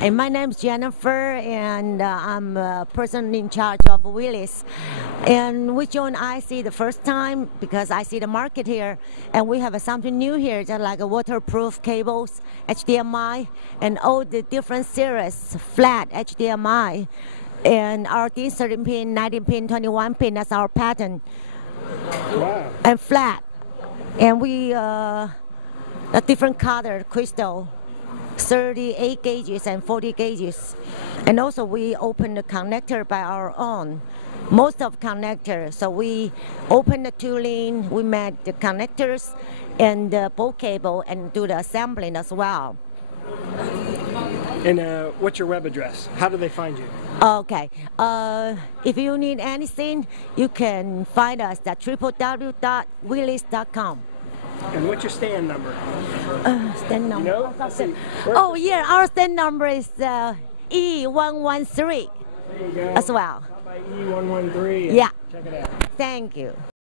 And my name is Jennifer, and I'm a person in charge of Wealleys. And we joined ISE the first time because I see the market here, and we have something new here, just like a waterproof cables, HDMI, and all the different series, flat HDMI, and our 13 pin, 19 pin, 21 pin, that's our pattern. Wow. And flat. And we, a different color, crystal. 38 gauges and 40 gauges. And also we open the connector by our own. Most of connectors, so we open the tooling, we made the connectors and the bolt cable and do the assembling as well. And what's your web address? How do they find you? Okay, if you need anything, you can find us at www.wealleys.com. And what's your stand number? Stand number. You know? Oh yeah, our stand number is E113 There you go. as well. By E113. Yeah. Check it out. Thank you.